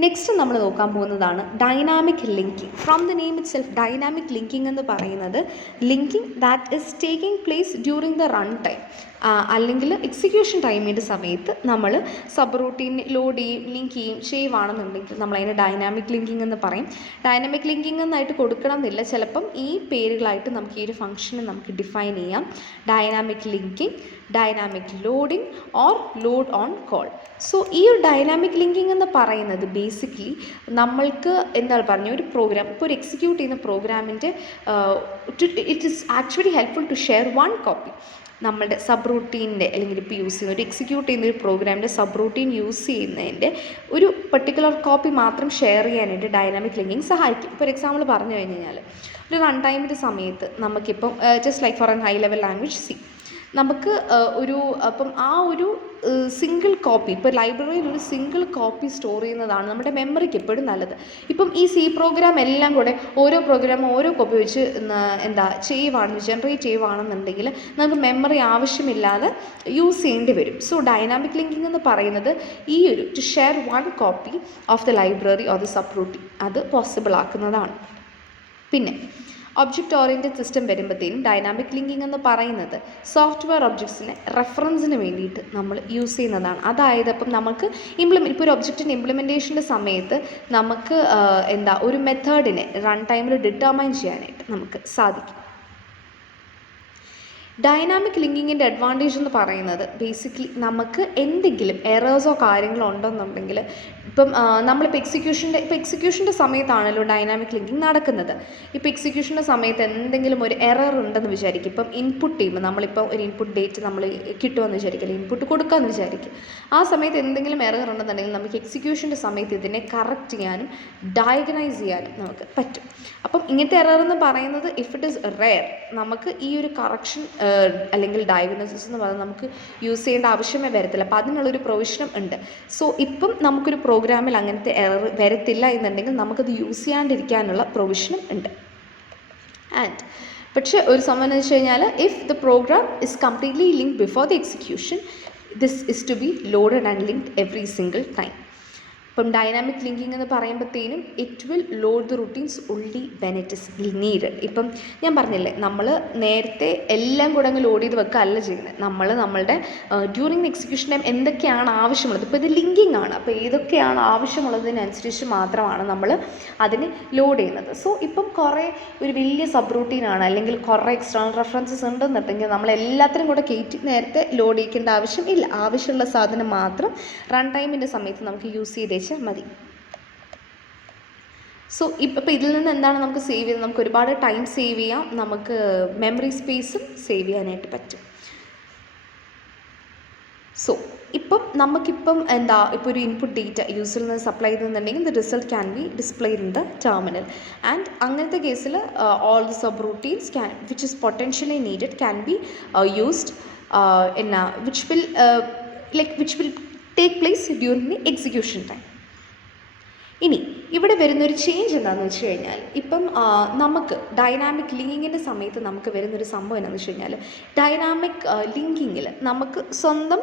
Next നമ്മൾ നോക്കാൻ പോകുന്നതാണ് dynamic linking. From the name it self dynamic linking എന്ന് പറയുന്നത് linking that is taking place during the run time, അല്ലെങ്കിൽ execution ടൈമിൻ്റെ സമയത്ത് നമ്മൾ സബ് റൂട്ടീൻ ലോഡ് ചെയ്യും ലിങ്ക് ചെയ്യുവാണെന്നുണ്ടെങ്കിൽ നമ്മളതിന് ഡൈനാമിക് ലിങ്കിങ് എന്ന് പറയും. ഡൈനാമിക് ലിങ്കിങ് എന്നായിട്ട് കൊടുക്കണം എന്നില്ല, ചിലപ്പം ഈ പേരുകളായിട്ട് നമുക്ക് ഈ ഒരു ഫംഗ്ഷനെ നമുക്ക് ഡിഫൈൻ ചെയ്യാം. Dynamic linking, dynamic loading or load on call. So ഈ ഒരു ഡൈനാമിക് ലിങ്കിങ് എന്ന് പറയുന്നത് ബേസിക്കലി നമ്മൾക്ക് എന്താണ് പറഞ്ഞ ഒരു പ്രോഗ്രാം, ഇപ്പോൾ ഒരു എക്സിക്യൂട്ട് ചെയ്യുന്ന പ്രോഗ്രാമിൻ്റെ it is actually helpful to share one copy. നമ്മളുടെ സബ് റൂട്ടീൻ്റെ അല്ലെങ്കിൽ ഇപ്പോൾ യൂസ് ചെയ്യുന്ന ഒരു എക്സിക്യൂട്ട് ചെയ്യുന്ന ഒരു പ്രോഗ്രാമിൻ്റെ സബ് റൂട്ടീൻ യൂസ് ചെയ്യുന്നതിൻ്റെ ഒരു പെർട്ടിക്കുലർ കോപ്പി മാത്രം ഷെയർ ചെയ്യാനായിട്ട് ഡൈനാമിക് ലിങ്കിങ് സഹായിക്കും. ഇപ്പോൾ ഒരു എക്സാമ്പിൾ പറഞ്ഞു കഴിഞ്ഞാൽ ഒരു റൺ ടൈമിൻ്റെ സമയത്ത് നമുക്കിപ്പം just like for an high level language C, നമുക്ക് അപ്പം ആ ഒരു സിംഗിൾ കോപ്പി, ഇപ്പോൾ ലൈബ്രറിയിൽ ഒരു സിംഗിൾ കോപ്പി സ്റ്റോർ ചെയ്യുന്നതാണ് നമ്മുടെ മെമ്മറിക്ക് എപ്പോഴും നല്ലത്. ഇപ്പം ഈ സി പ്രോഗ്രാം എല്ലാം കൂടെ ഓരോ പ്രോഗ്രാമും ഓരോ കോപ്പി വെച്ച് ജനറേറ്റ് ചെയ്യുവാണെന്നുണ്ടെങ്കിൽ നമുക്ക് മെമ്മറി ആവശ്യമില്ലാതെ യൂസ് ചെയ്യേണ്ടി വരും. സോ ഡൈനാമിക് ലിങ്കിങ് എന്ന് പറയുന്നത് ഈ ഒരു to share one copy of the library or the subroutine അത് പോസിബിൾ ആക്കുന്നതാണ്. പിന്നെ ഒബ്ജക്റ്റ് ഓറിയൻറ്റഡ് സിസ്റ്റം വരുമ്പോഴത്തേനും ഡൈനാമിക് ലിങ്കിങ് എന്ന് പറയുന്നത് സോഫ്റ്റ്വെയർ ഒബ്ജക്ട്സിനെ റെഫറൻസിന് വേണ്ടിയിട്ട് നമ്മൾ യൂസ് ചെയ്യുന്നതാണ്. അതായത് അപ്പം നമുക്ക് ഇപ്പോൾ ഒരു ഒബ്ജക്റ്റിൻ്റെ ഇംപ്ലിമെൻറ്റേഷൻ്റെ സമയത്ത് നമുക്ക് ഒരു മെത്തേഡിനെ റൺ ടൈമിൽ ഡിറ്റർമൈൻ ചെയ്യാനായിട്ട് നമുക്ക് സാധിക്കും. ഡൈനാമിക് ലിങ്കിങ്ങിൻ്റെ അഡ്വാൻറ്റേജ് എന്ന് പറയുന്നത് ബേസിക്കലി നമുക്ക് എന്തെങ്കിലും എറേഴ്സോ കാര്യങ്ങളോ ഉണ്ടെന്നുണ്ടെങ്കിൽ ഇപ്പം നമ്മളിപ്പോൾ എക്സിക്യൂഷൻ്റെ സമയത്താണല്ലോ ഡൈനാമിക് ലിങ്കിങ് നടക്കുന്നത്. ഇപ്പോൾ എക്സിക്യൂഷൻ്റെ സമയത്ത് എന്തെങ്കിലും ഒരു എറർ ഉണ്ടെന്ന് വിചാരിക്കും. ഇപ്പം ഇൻപുട്ട് ചെയ്യുമ്പോൾ നമ്മളിപ്പോൾ ഒരു ഇൻപുട്ട് ഡേറ്റ് നമ്മൾ കിട്ടുമെന്ന് വിചാരിക്കും, അല്ലെങ്കിൽ ഇൻപുട്ട് കൊടുക്കാമെന്ന് വിചാരിക്കും. ആ സമയത്ത് എന്തെങ്കിലും എറർ ഉണ്ടെന്നുണ്ടെങ്കിൽ നമുക്ക് എക്സിക്യൂഷൻ്റെ സമയത്ത് ഇതിനെ കറക്റ്റ് ചെയ്യാനും ഡയഗ്നൈസ് ചെയ്യാനും നമുക്ക് പറ്റും. അപ്പം ഇങ്ങനത്തെ എറർ എന്ന് പറയുന്നത് ഇഫ് ഇറ്റ് ഈസ് റെയർ നമുക്ക് ഈ ഒരു കറക്ഷൻ അല്ലെങ്കിൽ ഡയഗ്നോസിസ് എന്ന് പറയുന്നത് നമുക്ക് യൂസ് ചെയ്യേണ്ട ആവശ്യമേ വരത്തില്ല. അപ്പോൾ അതിനുള്ളൊരു പ്രൊവിഷനും ഉണ്ട്. സോ ഇപ്പം നമുക്കൊരു പ്രോഗ്രാമിൽ അങ്ങനത്തെ എറർ വരത്തില്ല എന്നുണ്ടെങ്കിൽ നമുക്കത് യൂസ് ചെയ്യാണ്ടിരിക്കാനുള്ള പ്രൊവിഷനും ഉണ്ട്. പക്ഷേ ഒരു സംഭവം വെച്ച് കഴിഞ്ഞാൽ if the program is completely linked before the execution this is to be loaded and linked every single time. ഇപ്പം ഡൈനാമിക് ലിങ്കിങ് എന്ന് പറയുമ്പോഴത്തേനും it will load the routines only when it is needed. ഇപ്പം ഞാൻ പറഞ്ഞില്ലേ, നമ്മൾ നേരത്തെ എല്ലാം കൂടെ അങ്ങ് ലോഡ് ചെയ്ത് വെക്കുക അല്ല ചെയ്യുന്നത്. നമ്മളുടെ ഡ്യൂറിങ് ദ എക്സിക്യൂഷൻ ടൈം എന്തൊക്കെയാണ് ആവശ്യമുള്ളത്, ഇപ്പോൾ ഇത് ലിങ്കിങ് ആണ്, അപ്പോൾ ഏതൊക്കെയാണ് ആവശ്യമുള്ളതിനനുസരിച്ച് മാത്രമാണ് നമ്മൾ അതിന് ലോഡ് ചെയ്യുന്നത്. സോ ഇപ്പം കുറേ ഒരു വലിയ സബ് റൂട്ടീനാണ് അല്ലെങ്കിൽ കുറേ എക്സ്റ്റേണൽ റെഫറൻസസ് ഉണ്ടെന്നുണ്ടെങ്കിൽ നമ്മൾ എല്ലാത്തിനും കൂടെ കയറ്റി നേരത്തെ ലോഡ് ചെയ്യേണ്ട ആവശ്യം ഇല്ല. ആവശ്യമുള്ള സാധനം മാത്രം റൺ ടൈമിൻ്റെ സമയത്ത് നമുക്ക് യൂസ് ചെയ്ത് മതി. സോ ഇപ്പോൾ ഇതിൽ നിന്ന് എന്താണ് നമുക്ക് സേവ് ചെയ്യുന്നത്, നമുക്ക് ഒരുപാട് ടൈം സേവ് ചെയ്യാം, നമുക്ക് മെമ്മറി സ്പേസും സേവ് ചെയ്യാനായിട്ട് പറ്റും. സോ ഇപ്പം നമുക്കിപ്പം ഇപ്പോൾ ഒരു ഇൻപുട്ട് ഡേറ്റ യൂസറിൽ നിന്ന് സപ്ലൈ ചെയ്യുന്നുണ്ടെങ്കിൽ the result can be displayed in the terminal. And അങ്ങനത്തെ കേസിൽ all the sub routines which is potentially needed can be used which will take place during the execution time. ഇനി ഇവിടെ വരുന്നൊരു change എന്താണെന്ന് വെച്ച് കഴിഞ്ഞാൽ ഇപ്പം നമുക്ക് ഡൈനാമിക് ലിങ്കിങ്ങിൻ്റെ സമയത്ത് നമുക്ക് വരുന്നൊരു സംഭവം എന്താണെന്ന് വെച്ച് കഴിഞ്ഞാൽ ഡൈനാമിക് ലിങ്കിങ്ങിൽ നമുക്ക് സ്വന്തം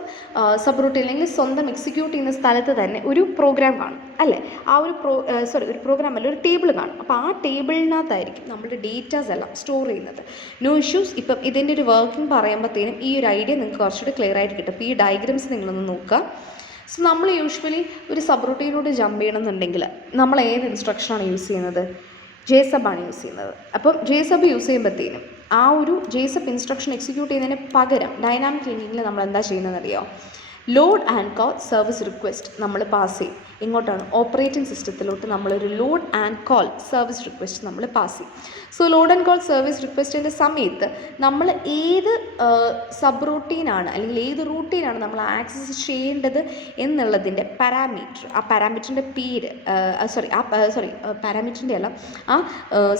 സബ് റൂട്ടീൻ അല്ലെങ്കിൽ സ്വന്തം എക്സിക്യൂട്ട് ചെയ്യുന്ന സ്ഥലത്ത് തന്നെ ഒരു പ്രോഗ്രാം കാണും അല്ലേ. ആ ഒരു ഒരു പ്രോഗ്രാം അല്ല, ഒരു ടേബിൾ കാണും. അപ്പോൾ ആ ടേബിളിനകത്തായിരിക്കും നമ്മുടെ ഡേറ്റാസ് എല്ലാം സ്റ്റോർ ചെയ്യുന്നത്. No issues. ഇപ്പം ഇതിൻ്റെ ഒരു വർക്കിംഗ് പറയുമ്പോഴത്തേനും ഈ ഒരു ഐഡിയ നിങ്ങൾക്ക് കുറച്ചുകൂടി ക്ലിയർ ആയിട്ട് കിട്ടും. അപ്പോൾ ഈ ഡയഗ്രാംസ് നിങ്ങളൊന്ന് നോക്കുക. സോ നമ്മൾ യൂഷ്വലി ഒരു സബ് റൂട്ടീനോട് ജമ്പ് ചെയ്യണമെന്നുണ്ടെങ്കിൽ നമ്മൾ ഏത് ഇൻസ്ട്രക്ഷനാണ് യൂസ് ചെയ്യുന്നത്? JSub ആണ് യൂസ് ചെയ്യുന്നത്. അപ്പം JSub യൂസ് ചെയ്യുമ്പോഴത്തേനും ആ ഒരു JSub ഇൻസ്ട്രക്ഷൻ എക്സിക്യൂട്ട് ചെയ്യുന്നതിന് പകരം ഡൈനാമിക് ലിങ്കിങ്ങിൽ നമ്മൾ എന്താ ചെയ്യുന്നതെന്നറിയോ? Load and call service request നമ്മൾ പാസ് ചെയ്യും. ഇങ്ങോട്ടാണ് ഓപ്പറേറ്റിംഗ് സിസ്റ്റത്തിലോട്ട് നമ്മളൊരു load and call service request നമ്മൾ പാസ് ചെയ്യും. So load and call service റിക്വസ്റ്റിൻ്റെ സമയത്ത് നമ്മൾ ഏത് സബ് റൂട്ടീനാണ് അല്ലെങ്കിൽ ഏത് റൂട്ടീനാണ് നമ്മൾ ആക്സസ് ചെയ്യേണ്ടത് എന്നുള്ളതിൻ്റെ പാരാമീറ്റർ, ആ പാരാമീറ്ററിൻ്റെ പേര് പാരാമീറ്ററിൻ്റെ അല്ല, ആ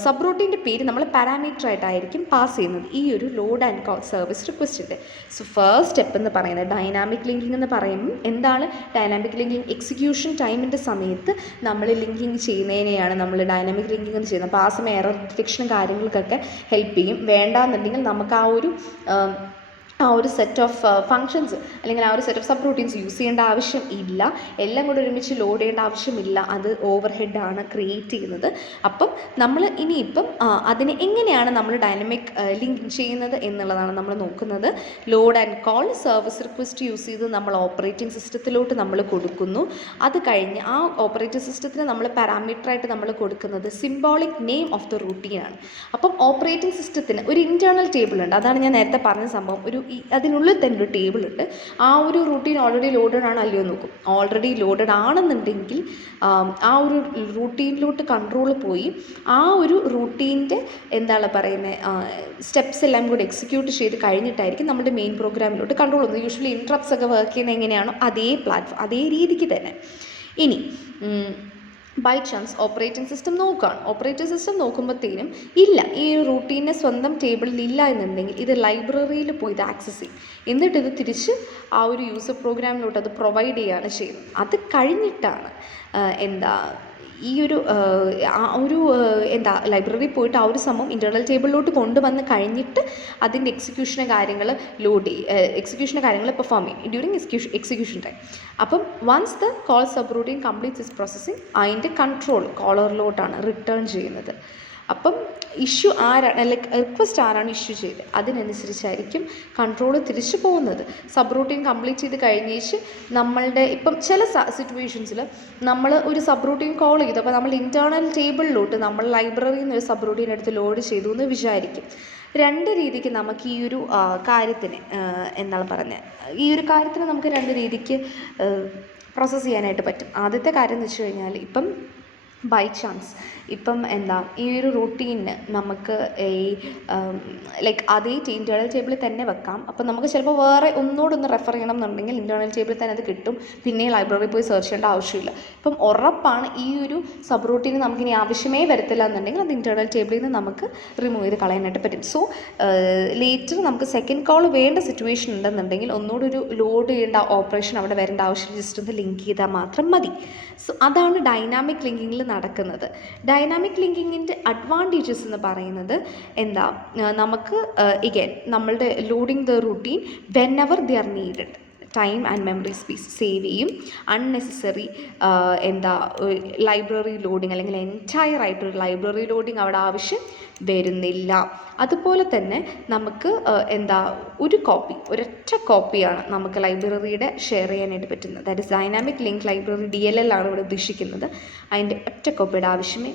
സബ് റൂട്ടീൻ്റെ പേര് നമ്മൾ പാരാമീറ്ററായിട്ടായിരിക്കും പാസ് ചെയ്യുന്നത് ഈ ഒരു ലോഡ് ആൻഡ് കോൾ സർവീസ് റിക്വസ്റ്റിൻ്റെ. സോ ഫസ്റ്റ് സ്റ്റെപ്പ് എന്ന് പറയുന്നത് ഡൈനാമിക് ലിങ്കിങ് എന്ന് പറയുമ്പോൾ എന്താണ് ഡൈനാമിക് ലിങ്കിങ്? എക്സിക്യൂഷൻ ടൈമിൻ്റെ സമയത്ത് നമ്മൾ ലിങ്കിങ് ചെയ്യുന്നതിനെയാണ് നമ്മൾ ഡൈനാമിക് ലിങ്കിങ് എന്ന് ചെയ്യുന്നത്. അപ്പോൾ ആ സമയം എറർ ഡിറ്റക്ഷനും കാര്യങ്ങൾക്കൊക്കെ ഹെൽപ്പ് ചെയ്യും. വേണ്ടാന്നുണ്ടെങ്കിൽ നമുക്ക് ആ ഒരു ആ ഒരു സെറ്റ് ഓഫ് ഫങ്ഷൻസ് അല്ലെങ്കിൽ ആ ഒരു set of sub routines use ചെയ്യേണ്ട ആവശ്യം ഇല്ല. എല്ലാം കൂടെ ഒരുമിച്ച് ലോഡ് ചെയ്യേണ്ട ആവശ്യമില്ല. അത് ഓവർ ഹെഡാണ് ക്രിയേറ്റ് ചെയ്യുന്നത്. അപ്പം നമ്മൾ ഇനിയിപ്പം അതിനെ എങ്ങനെയാണ് നമ്മൾ ഡൈനാമിക് ലിങ്കിങ് ചെയ്യുന്നത് എന്നുള്ളതാണ് നമ്മൾ നോക്കുന്നത്. Load and call service request use ചെയ്ത് നമ്മൾ ഓപ്പറേറ്റിംഗ് സിസ്റ്റത്തിലോട്ട് നമ്മൾ കൊടുക്കുന്നു. അത് കഴിഞ്ഞ് ആ ഓപ്പറേറ്റിംഗ് സിസ്റ്റത്തിന് നമ്മൾ പാരാമീറ്ററായിട്ട് നമ്മൾ കൊടുക്കുന്നത് സിംബോളിക് നെയിം ഓഫ് ദ റൂട്ടീനാണ്. അപ്പം ഓപ്പറേറ്റിംഗ് സിസ്റ്റത്തിന് ഒരു ഇൻറ്റേർണൽ ടേബിൾ ഉണ്ട്. അതാണ് ഞാൻ നേരത്തെ പറഞ്ഞ സംഭവം. അതിനുള്ളിൽ തന്നെ ഒരു ടേബിൾ ഉണ്ട്. ആ ഒരു റൂട്ടീൻ ഓൾറെഡി ലോഡഡ് ആണോ അല്ലയോ നോക്കും. ഓൾറെഡി ലോഡഡ് ആണെന്നുണ്ടെങ്കിൽ ആ ഒരു റൂട്ടീനിലോട്ട് കൺട്രോൾ പോയി ആ ഒരു റൂട്ടീൻ്റെ എന്താണ് പറയുന്നത് സ്റ്റെപ്സ് എല്ലാം കൂടി എക്സിക്യൂട്ട് ചെയ്ത് കഴിഞ്ഞിട്ടായിരിക്കും നമ്മുടെ മെയിൻ പ്രോഗ്രാമിലോട്ട് കൺട്രോൾ വന്നത്. യൂഷ്വലി ഇൻട്രപ്റ്റ്സ് ഒക്കെ വർക്ക് ചെയ്യുന്നത് എങ്ങനെയാണോ അതേ രീതിക്ക് തന്നെ. ഇനി ബൈ ചാൻസ് ഓപ്പറേറ്റിംഗ് സിസ്റ്റം നോക്കുകയാണ്. ഓപ്പറേറ്റിംഗ് സിസ്റ്റം നോക്കുമ്പോഴത്തേനും ഇല്ല, ഈ റൂട്ടീനെ സ്വന്തം ടേബിളിൽ ഇല്ല എന്നുണ്ടെങ്കിൽ ഇത് ലൈബ്രറിയിൽ പോയി ഇത് ആക്സസ് ചെയ്യും. എന്നിട്ട് ഇത് തിരിച്ച് ആ ഒരു യൂസർ പ്രോഗ്രാമിലോട്ട് അത് പ്രൊവൈഡ് ചെയ്യുകയാണ് ചെയ്യുന്നത്. അത് കഴിഞ്ഞിട്ടാണ് ഈ ഒരു ലൈബ്രറി പോയിട്ട് ആ ഒരു സംഭവം ഇൻറ്റേർണൽ ടേബിളിലോട്ട് കൊണ്ടുവന്ന് കഴിഞ്ഞിട്ട് അതിൻ്റെ എക്സിക്യൂഷൻ്റെ കാര്യങ്ങൾ പെർഫോം ചെയ്യും ഡ്യൂറിങ് എക്സിക്യൂഷൻ ടൈം. അപ്പം once the call subroutine completes its processing അതിൻ്റെ കൺട്രോൾ കോളറിലോട്ടാണ് റിട്ടേൺ ചെയ്യുന്നത്. അപ്പം ഇഷ്യൂ ആരാണ് റിക്വസ്റ്റ് ആരാണ് ഇഷ്യൂ ചെയ്തത് അതിനനുസരിച്ചായിരിക്കും കൺട്രോൾ തിരിച്ചു പോകുന്നത്. സബ് റൂട്ടീൻ കംപ്ലീറ്റ് ചെയ്ത് കഴിഞ്ഞേച്ച് നമ്മളുടെ ഇപ്പം ചില സിറ്റുവേഷൻസിൽ നമ്മൾ ഒരു സബ് റൂട്ടീൻ കോൾ ചെയ്തു. അപ്പോൾ നമ്മൾ ഇൻറ്റേർണൽ ടേബിളിലോട്ട് നമ്മൾ ലൈബ്രറിയിൽ നിന്ന് ഒരു സബ് റൂട്ടീൻ എടുത്ത് ലോഡ് ചെയ്തു എന്ന് വിചാരിക്കും. രണ്ട് രീതിക്ക് നമുക്ക് ഈ ഒരു കാര്യത്തിന് ഈ ഒരു കാര്യത്തിന് നമുക്ക് രണ്ട് രീതിക്ക് പ്രോസസ്സ് ചെയ്യാനായിട്ട് പറ്റും. ആദ്യത്തെ കാര്യം എന്ന് വെച്ച് കഴിഞ്ഞാൽ ഇപ്പം ബൈ ചാൻസ് ഈ ഒരു റൂട്ടീന് നമുക്ക് അതേ ഇൻറ്റേർണൽ ടേബിളിൽ തന്നെ വെക്കാം. അപ്പം നമുക്ക് ചിലപ്പോൾ വേറെ ഒന്നുകൂടെ റെഫർ ചെയ്യണം എന്നുണ്ടെങ്കിൽ ഇൻറ്റേർണൽ ടേബിളിൽ തന്നെ അത് കിട്ടും. പിന്നെ ലൈബ്രറിയിൽ പോയി സെർച്ച് ചെയ്യേണ്ട ആവശ്യമില്ല. ഇപ്പം ഉറപ്പാണ് ഈ ഒരു സബ് റൂട്ടീന് നമുക്കിനി ആവശ്യമേ വരത്തില്ല എന്നുണ്ടെങ്കിൽ അത് ഇൻറ്റേർണൽ ടേബിളിൽ നിന്ന് നമുക്ക് റിമൂവ് ചെയ്ത് കളയാനായിട്ട് പറ്റും. സോ ലേറ്റർ നമുക്ക് സെക്കൻഡ് കോൾ വേണ്ട സിറ്റുവേഷൻ ഉണ്ടെന്നുണ്ടെങ്കിൽ ഒന്നുകൂടി ഒരു ലോഡ് ചെയ്യേണ്ട ഓപ്പറേഷൻ അവിടെ വരേണ്ട ആവശ്യം ജസ്റ്റ് ഒന്ന് ലിങ്ക് ചെയ്താൽ മാത്രം മതി. സോ അതാണ് ഡൈനാമിക് ലിങ്കിങ്ങിൽ നടക്കുന്നത്. ഡൈനാമിക് ലിങ്കിങ്ങിൻ്റെ അഡ്വാൻറ്റേജസ് എന്ന് പറയുന്നത് നമുക്ക് എഗെയിൻ നമ്മളുടെ loading the routine when ever they are needed time and memory space save ചെയ്യും. അൺനെസസറി ലൈബ്രറി ലോഡിങ് അല്ലെങ്കിൽ എൻറ്റയർ ആയിട്ടൊരു ലൈബ്രറി ലോഡിങ് അവിടെ ആവശ്യം വരുന്നില്ല. അതുപോലെ തന്നെ നമുക്ക് ഒരൊറ്റ കോപ്പിയാണ് നമുക്ക് ലൈബ്രറിയുടെ ഷെയർ ചെയ്യാനായിട്ട് പറ്റുന്നത്. That is dynamic link library DLL ആണ് ഇവിടെ ഉദ്ദേശിക്കുന്നത്. അതിൻ്റെ ഒറ്റ കോപ്പിയുടെ ആവശ്യമേ